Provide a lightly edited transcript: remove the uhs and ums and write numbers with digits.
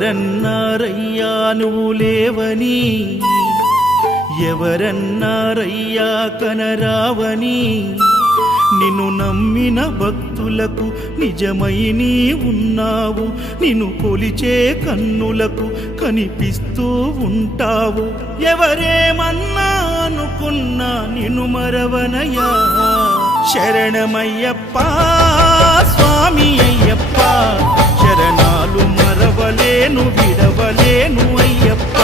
ఎవరన్నారయ్యా నువ్వు లేవని, ఎవరన్నారయ్యా కనరావని, నిన్ను నమ్మిన భక్తులకు నిజమై నీ ఉన్నావు, నిన్ను కొలిచే కన్నులకు కనిపిస్తూ ఉంటావు. ఎవరేమన్నా అనుకున్నా నిన్ను మరవనయ్యా. శరణమయ్యప్ప స్వామి అయ్యప్ప, శరణాలు మరవలేను విడవలేను అయ్యప్ప.